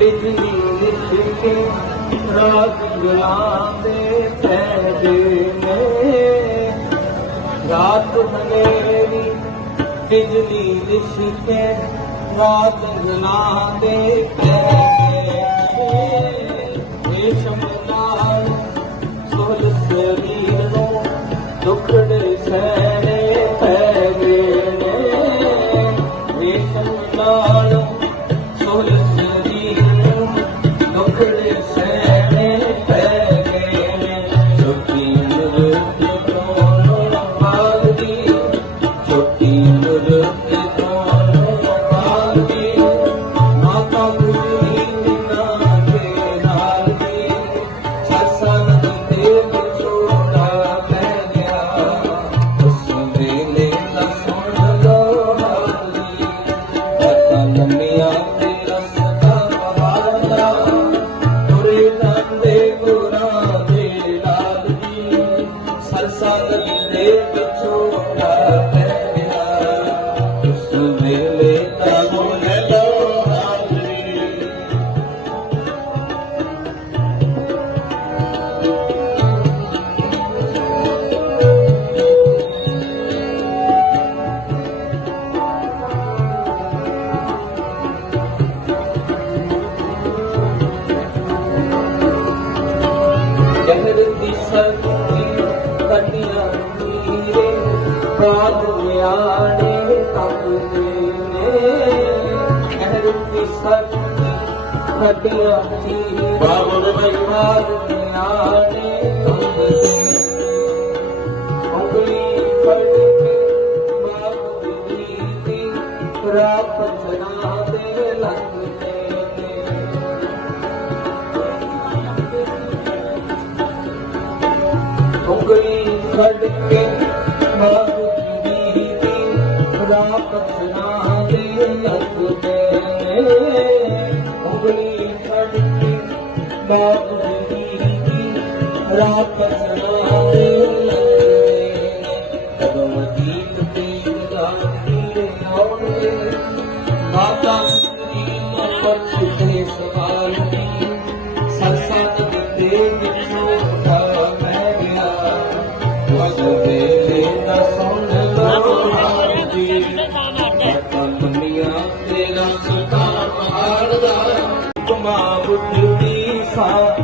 ਬਿਜਲੀ ਲਿਸ਼ਕੇ ਰਾਤ ਗੁਲਾਬੇ ਪੈਦੇ ਨੇ ਰਾਤ ਹਨੇਰੀ ਬਿਜਲੀ ਲਿਸ਼ਕੇ ਰਾਤ ਗੁਲਾਬੇ ਪੈਦੇ ਮੁਰਤ ਤੋਂ ਬਾਲਦੀ ਮਾਤਾ ਪੈ ਜਹਰ ਕਟਿਆ ਨੀਰੇ ਬਾਦ ਬਾਦ ਨਿਆਣੇ ਤਪਦੇ ਉਂਗਲੀ ਫੜ ਕੇ ਬਾਪ ਦੀ ਨੀਤੀ ਰਾਤ ਚਨਾ ਦੇ ਲੱਗਦੇ ਉਂਗਲੀ ਛੱਡ ਕੇ ਬਾਬੂ ਦੀ ਦੀ ਰਾਤ ਸੁਨਾ ਦੇ ਲੱਗਦੇ ਉਂਗਲੀ ਛੱਡ ਕੇ ਬਾਬੂ ਦੀ ਦੀ ਰਾਤ ਸੁਨਾ ਦੇ ਲੱਗਦੇ ਨੇ ਕਦੋਂ ਗੀਤ ਤੇ ਗਾਉਂਦੇ ਆਉਣਗੇ ਮਾਤਾ ਦੀ ਮਰ ਛੁਟੇ ਸਵਾਲ ਦੀ ਸਤਸੰਗ ਦੇ ਵਿੱਚੋਂ ਉਠਾ ਮੈਂ ਗਿਆ ਉਸ ਵੇਲੇ ਦਾ ਸੁਣ ਲੋ ਹਾਜੀ ਦੁਨੀਆ ਤੁਮਾ ਬੁੱਧੀ ਸਾਰੇ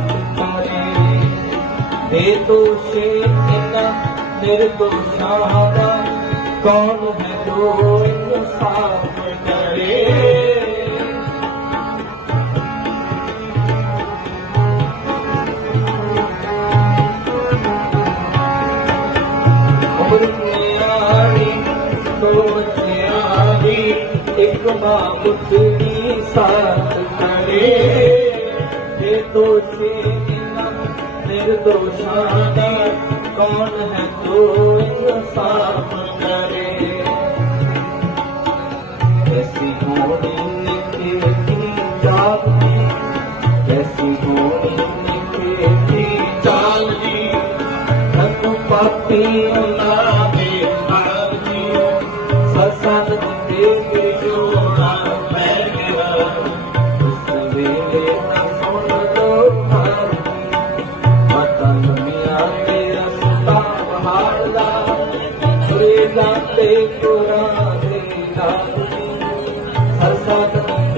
ਬੇਦੋਸ਼ੇ ਇਨਾ ਨਿਰਦੋਸ਼ਾਂ ਦਾ ਕੌਣ ਹੈ ਜੋ ਇਨਸਾਫ ਕਰੇ ਉਮਰ ਇੱਕ ਮਾਂ ਦੀ ਸਾਥ ਕਰੇ ਦੋਸ਼ੀ ਇਨਾ ਨਿਰਦੋਸ਼ਾਂ ਦਾ ਕੌਣ ਹੈ ਜੋ ਇਨਸਾਫ ਕਰੇ? ਐਸੀ ਹੋਣੀ ਨਿੱਕੀ ਨਿੱਕੀ ਜਾਪਦੀ ਐਸੀ ਹੋਣੀ ਨਿੱਕੀ ਨਿੱਕੀ ਚਾਲਦੀ ਤੂੰ ਪਾਪੀ ਅੱਲਾ ਦੇ ਮਾਰ ਜੀ ਸਸਨ ਦੇ ਕੇ